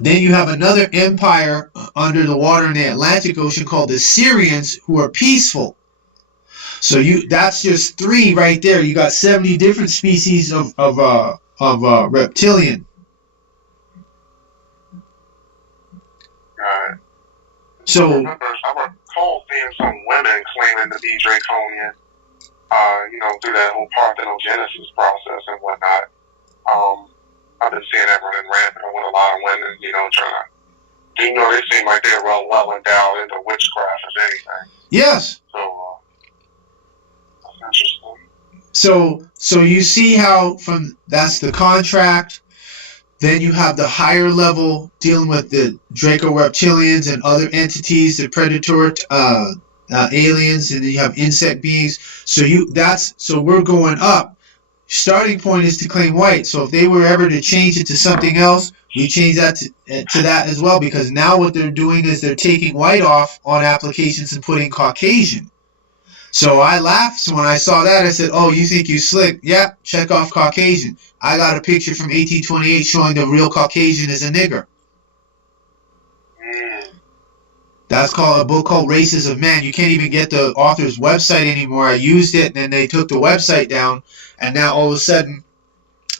Then you have another empire under the water in the Atlantic Ocean called the Syrians, who are peaceful. So that's just 3 right there. You got 70 different species of reptilian. Right. So I recall seeing some women claiming to be Draconian, through that whole parthenogenesis process and whatnot. I've been seeing that running rampant with a lot of women, trying to, they seem like they're well endowed into witchcraft, if anything. Yes. So, Interesting. So you see how that's the contract. Then you have the higher level dealing with the Draco reptilians and other entities, the predator aliens, and then you have insect beings. So we're going up. Starting point is to claim white. So if they were ever to change it to something else, we change that to that as well, because now what they're doing is they're taking white off on applications and putting Caucasian. So I laughed. So when I saw that, I said, "Oh, you think you slick? Yep, check off Caucasian." I got a picture from 1828 showing the real Caucasian is a nigger. That's called a book called Races of Men. You can't even get the author's website anymore. I used it, and then they took the website down, and now all of a sudden,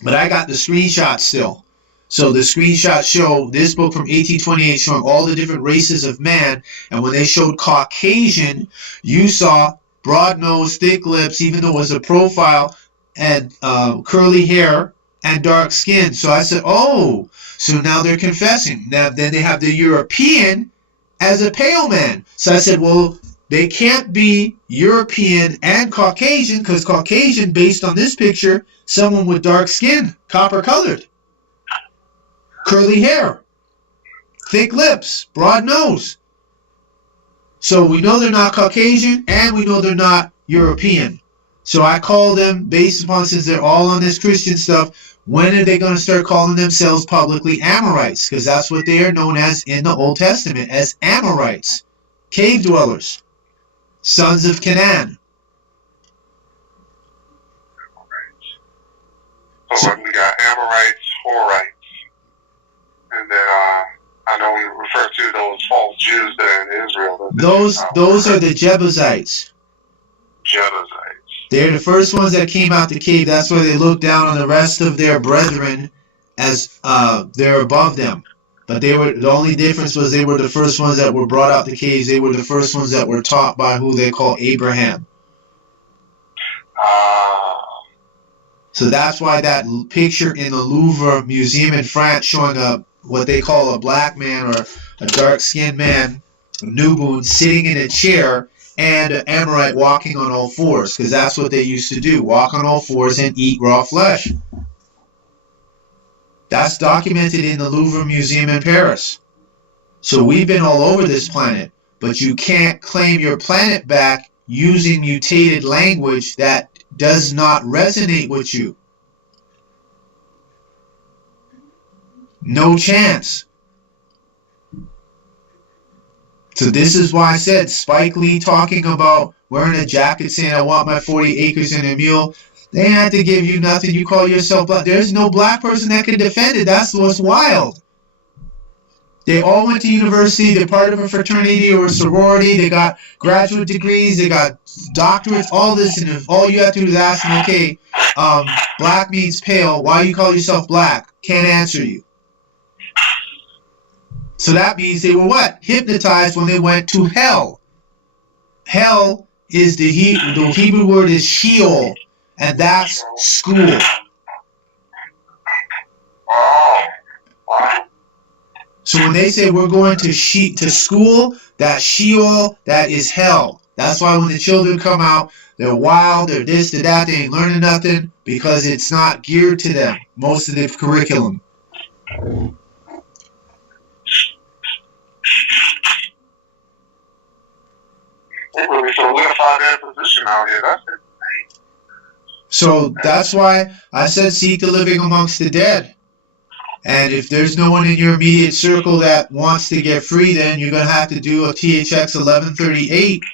but I got the screenshots still. So the screenshots show this book from 1828 showing all the different races of man, and when they showed Caucasian, you saw broad nose, thick lips, even though it was a profile, and curly hair and dark skin. So I said, oh, so now they're confessing. Now then they have the European as a pale man. So I said, well, they can't be European and Caucasian, because Caucasian, based on this picture, someone with dark skin, copper colored, curly hair, thick lips, broad nose. So we know they're not Caucasian, and we know they're not European. So I call them, based upon, since they're all on this Christian stuff, when are they going to start calling themselves publicly Amorites? Because that's what they are known as in the Old Testament, as Amorites, cave dwellers, sons of Canaan. So we got Amorites, Horites, and then I know we refer to those false Jews that are in Israel. Those are the Jebusites. Jebusites. They're the first ones that came out the cave. That's why they look down on the rest of their brethren as they're above them. But the only difference was they were the first ones that were brought out the caves. They were the first ones that were taught by who they call Abraham. So that's why that picture in the Louvre Museum in France showing what they call a black man or a dark-skinned man, a Nubian, sitting in a chair, and an Amorite walking on all fours, because that's what they used to do, walk on all fours and eat raw flesh. That's documented in the Louvre Museum in Paris. So we've been all over this planet, but you can't claim your planet back using mutated language that does not resonate with you. No chance. So this is why I said Spike Lee talking about wearing a jacket saying, I want my 40 acres and a mule. They had to give you nothing. You call yourself black. There's no black person that can defend it. That's what's wild. They all went to university. They're part of a fraternity or a sorority. They got graduate degrees. They got doctorates, all this. And if all you have to do is ask them, okay, black means pale. Why do you call yourself black? Can't answer you. So that means they were what? Hypnotized when they went to hell. Hell is the Hebrew word is Sheol, and that's school. So when they say we're going to school, that Sheol, that is hell. That's why when the children come out, they're wild, they're this, they're that, they ain't learning nothing, because it's not geared to them, most of the curriculum. They really solidify their position out here. That's it. So that's why I said seek the living amongst the dead. And if there's no one in your immediate circle that wants to get free, then you're going to have to do a THX 1138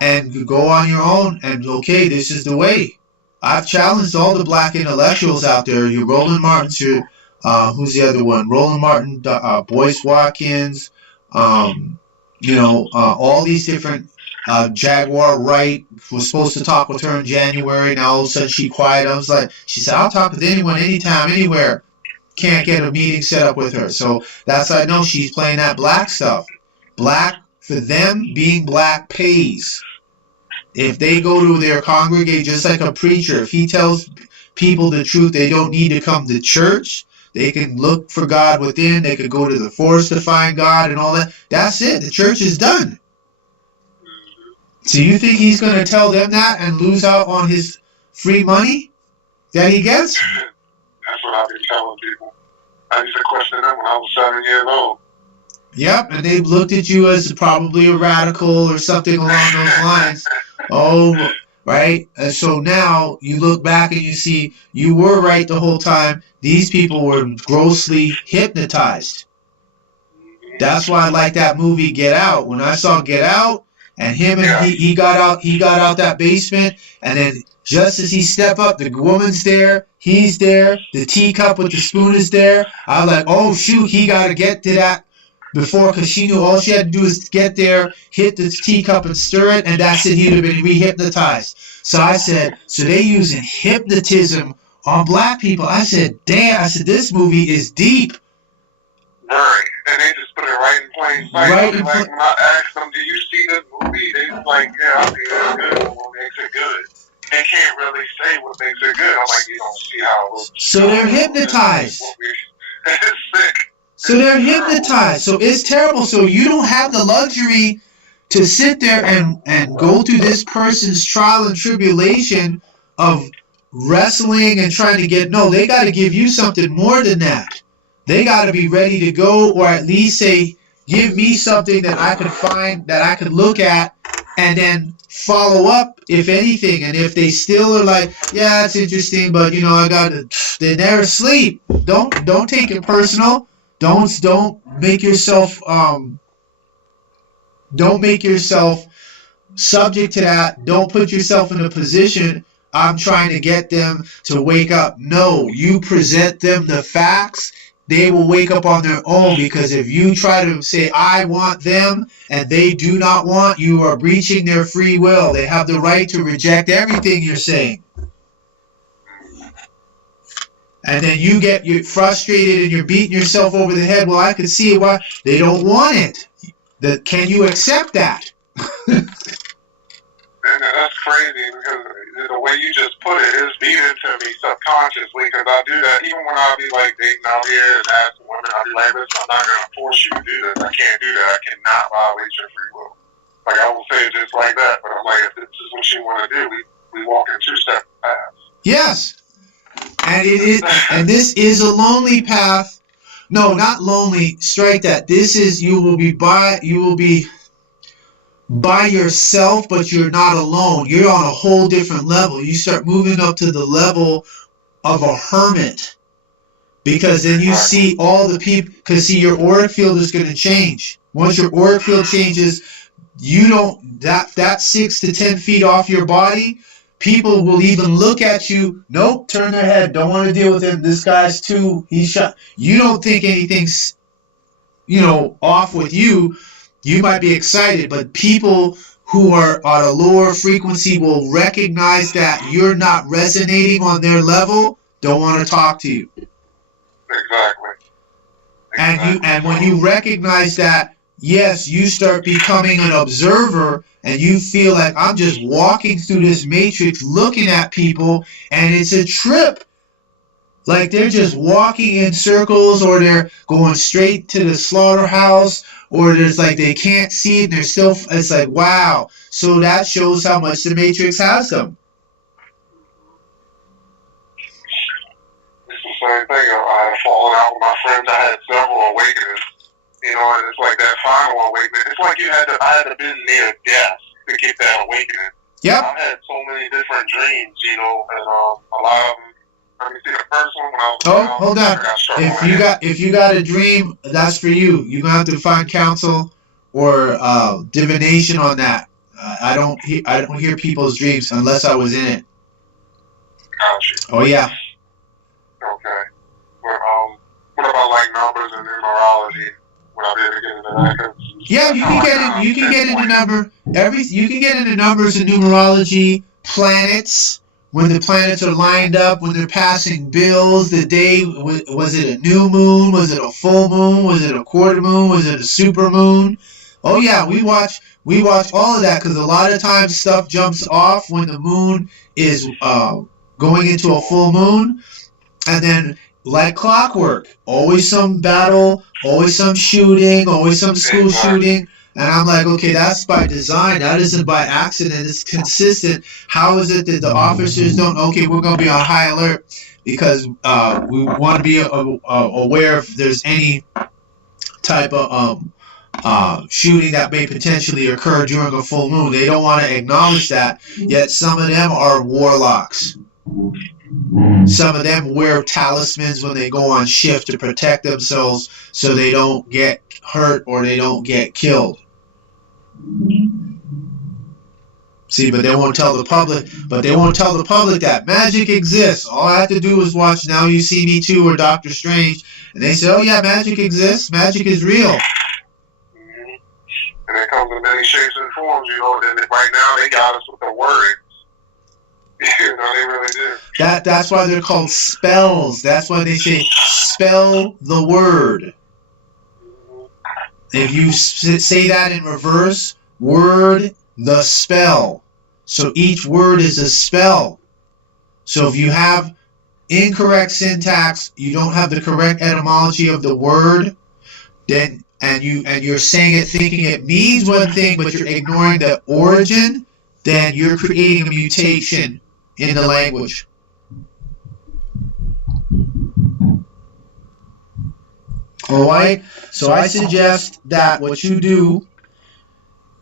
and go on your own. And okay, this is the way. I've challenged all the black intellectuals out there. Your Roland Martins, your who's the other one? Roland Martin, Boyce Watkins, all these different. Jaguar Wright was supposed to talk with her in January. Now all of a sudden she quiet. I was like, she said, I'll talk with anyone, anytime, anywhere. Can't get a meeting set up with her. So that's how I know she's playing that black stuff. Black, for them, being black pays. If they go to their congregate, just like a preacher, if he tells people the truth, they don't need to come to church. They can look for God within. They could go to the forest to find God and all that. That's it. The church is done. So you think he's going to tell them that and lose out on his free money that he gets? That's what I've been telling people. I used to question them when I was 7 years old. Yep, and they looked at you as probably a radical or something along those lines. Oh, right? And so now you look back and you see you were right the whole time. These people were grossly hypnotized. That's why I like that movie Get Out. When I saw Get Out and him and he got out that basement, and then just as he stepped up, the woman's there, he's there, the teacup with the spoon is there. I was like, oh shoot, he got to get to that before, because she knew all she had to do is get there, hit the teacup and stir it, and that's it. He'd have been re-hypnotized. So I said, so they using hypnotism on black people. I said, damn. I said, this movie is deep. Right, and they just put it right in plain sight. Right when I asked them, "Do you see this movie?" They was like, "Yeah, I think it's good. What makes it good?" They can't really say what makes it good. I'm like, you don't see how it looks. So they're hypnotized. It's sick. So they're hypnotized. So it's terrible. So you don't have the luxury to sit there and go through this person's trial and tribulation of wrestling and trying to get. No, they got to give you something more than that. They got to be ready to go, or at least say, give me something that I could find, that I could look at, and then follow up, if anything. And if they still are like, yeah, it's interesting, but you know, I got to, they never sleep. Don't take it personal. Don't make yourself subject to that. Don't put yourself in a position, I'm trying to get them to wake up. No, you present them the facts. They will wake up on their own, because if you try to say, I want them, and they do not want, you are breaching their free will. They have the right to reject everything you're saying. And then you're frustrated and you're beating yourself over the head. Well, I can see why they don't want it. Can you accept that? And that's crazy, because the way you just put it is being into me subconsciously, because I do that even when I be like dating out here and asking women, I'll be like, listen, I'm not going to force you to do this. I can't do that. I cannot violate your free will. Like, I will say it just like that, but I'm like, if this is what you want to do, we walk in two-step paths. Yes. And it is, and this is a lonely path. No, not lonely. Strike that. This is, you will be by yourself, but you're not alone. You're on a whole different level. You start moving up to the level of a hermit, because then you see all the people, because see, your auric field is going to change. Once your auric field changes, you don't, that 6 to 10 feet off your body, people will even look at you, nope, turn their head, don't want to deal with him, this guy's he's shot. You don't think anything's, off with you. You might be excited, but people who are on a lower frequency will recognize that you're not resonating on their level, don't want to talk to you. Exactly. And when you recognize that, yes, you start becoming an observer, and you feel like, I'm just walking through this matrix looking at people, and it's a trip. Like they're just walking in circles, or they're going straight to the slaughterhouse, or there's like they can't see it, and they're still, it's like, wow. So that shows how much the matrix has them. It's the same thing. I had fallen out with my friends. I had several awakenings, and it's like that final awakening. It's like I had to be near death to get that awakening. Yep. I had so many different dreams, and a lot of them. Let me see, the first one when I was hold on. If you got a dream, that's for you. You're gonna have to find counsel or divination on that. I don't hear people's dreams unless I was in it. Gotcha. Oh yeah. Okay. But what about like numbers and numerology? Would I be able to get into that? Yeah, you can get into number. You can get into numbers and numerology, planets. When the planets are lined up, when they're passing bills, the day, was it a new moon? Was it a full moon? Was it a quarter moon? Was it a super moon? Oh yeah, we watch all of that, because a lot of times stuff jumps off when the moon is going into a full moon, and then like clockwork, always some battle, always some shooting, always some school shooting. And I'm like, okay, that's by design. That isn't by accident. It's consistent. How is it that the officers don't? Okay, we're going to be on high alert because we want to be aware if there's any type of shooting that may potentially occur during a full moon. They don't want to acknowledge that. Yet some of them are warlocks. Some of them wear talismans when they go on shift to protect themselves so they don't get hurt or they don't get killed. See, but they won't tell the public. But they won't tell the public that magic exists. All I have to do is watch Now You See Me Too or Doctor Strange, and they say, "Oh yeah, magic exists. Magic is real." And it comes in many shapes and forms. You know, and right now they got us with the words. You know, they really do. That's why they're called spells. That's why they say spell the word. If you say that in reverse, word the spell. So each word is a spell. So if you have incorrect syntax, you don't have the correct etymology of the word, then and you're saying it thinking it means one thing, but you're ignoring the origin, then you're creating a mutation in the language. Alright? So I suggest that what you do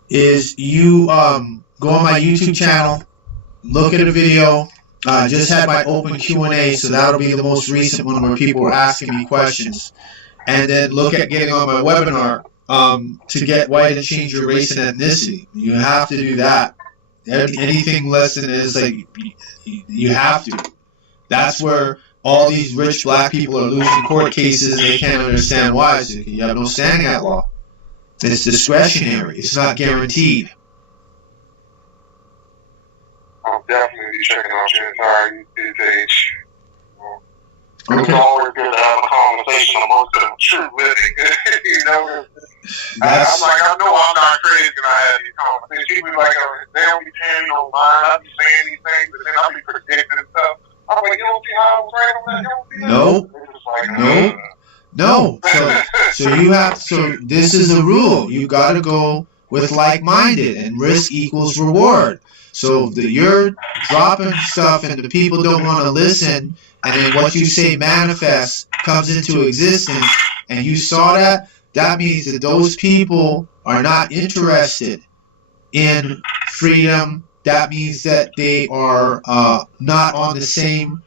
is you go on my YouTube channel, look at a video. I just had my open Q&A, so that'll be the most recent one where people were asking me questions. And then look at getting on my webinar to get white and change your race and ethnicity. You have to do that. Anything less than is like, you have to. That's where all these rich black people are losing court cases and they can't understand why. So you have no standing at law. It's discretionary. It's not guaranteed. I'll definitely be checking out your entire YouTube page. Okay. It's always good to have a conversation amongst the true living. You know, I'm like, I know I'm not crazy when I have these conversations. People be like, they don't be paying no mind. I be saying these things, but then I be predicting and stuff. I'm like, you don't see how I was right on that? You don't see that? Nope. Like, no. So you have. So this is a rule. You got to go with like-minded, and risk equals reward. So you're dropping stuff, and the people don't want to listen, and then what you say manifests, comes into existence, and you saw that. That means that those people are not interested in freedom. That means that they are not on the same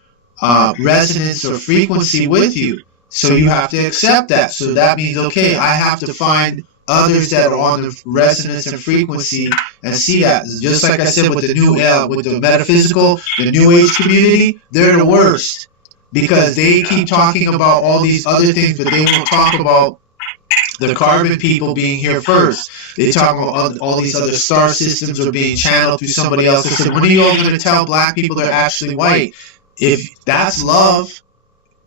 resonance or frequency with you. So you have to accept that. So that means, okay, I have to find others that are on the resonance and frequency and see that. Just like I said with the metaphysical, the New Age community, they're the worst because they keep talking about all these other things, but they won't talk about the carbon people being here first. They talk about all these other star systems are being channeled through somebody else. They said, when are you all going to tell black people they're actually white? If that's love,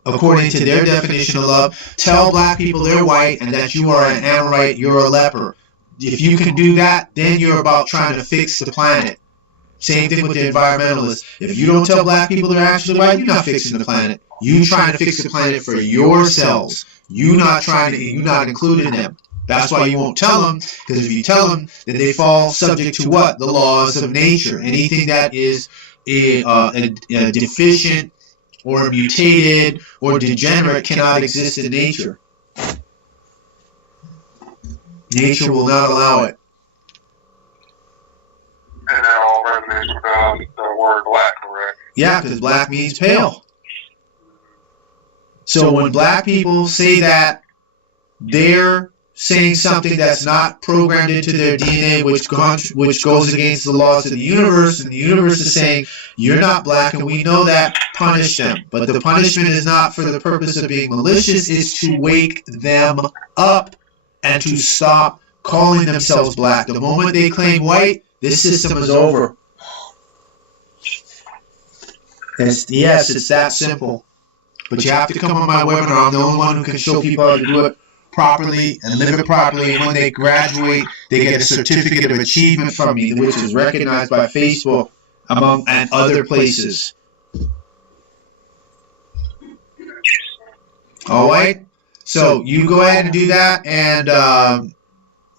according to their definition of love, tell black people they're white and that you are an Amorite, you're a leper. If you can do that, then you're about trying to fix the planet. Same thing with the environmentalists. If you don't tell black people they're actually white, you're not fixing the planet. You're trying to fix the planet for yourselves. You're not included in them. That's why you won't tell them, because if you tell them, then they fall subject to what? The laws of nature. Anything that is deficient or mutated or degenerate cannot exist in nature. Nature will not allow it. and that all resonates with the word black, correct? Yeah, because black means pale. So when black people say that, they're saying something that's not programmed into their DNA, which goes against the laws of the universe, and the universe is saying, you're not black, and we know that, punish them. But the punishment is not for the purpose of being malicious, it's to wake them up and to stop calling themselves black. The moment they claim white, this system is over. Yes, it's that simple. But you have to come on my webinar. I'm the only one who can show people how to do it properly and live it properly. And when they graduate, they get a certificate of achievement from me, which is recognized by Facebook and other places. All right? So you go ahead and do that, and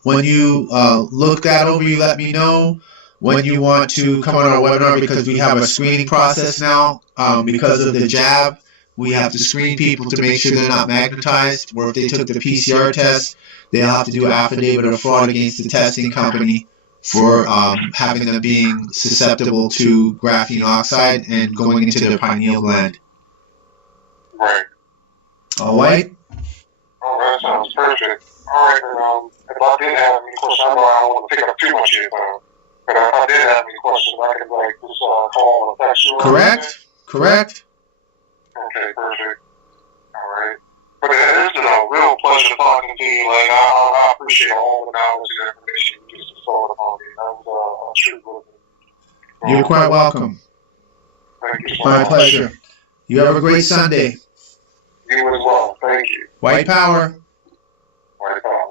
When you look that over, you let me know when you want to come on our webinar, because we have a screening process now. Because of the jab, we have to screen people to make sure they're not magnetized, or if they took the PCR test, they'll have to do an affidavit of fraud against the testing company for having them being susceptible to graphene oxide and going into their pineal gland. Right. All right? Oh, that sounds perfect. All right, and if I did have any questions, I know I don't want to take up too much of your time, but if I did have any questions, I could like just call or text you. Correct? Correct. Okay, perfect. All right. But it is a real pleasure talking to you. Like, I appreciate all the knowledge and information you just bestowed upon me. That was a true good. You're quite welcome. Thank you so My much. pleasure. You have a great Sunday. You as well. Thank you. White power. White power.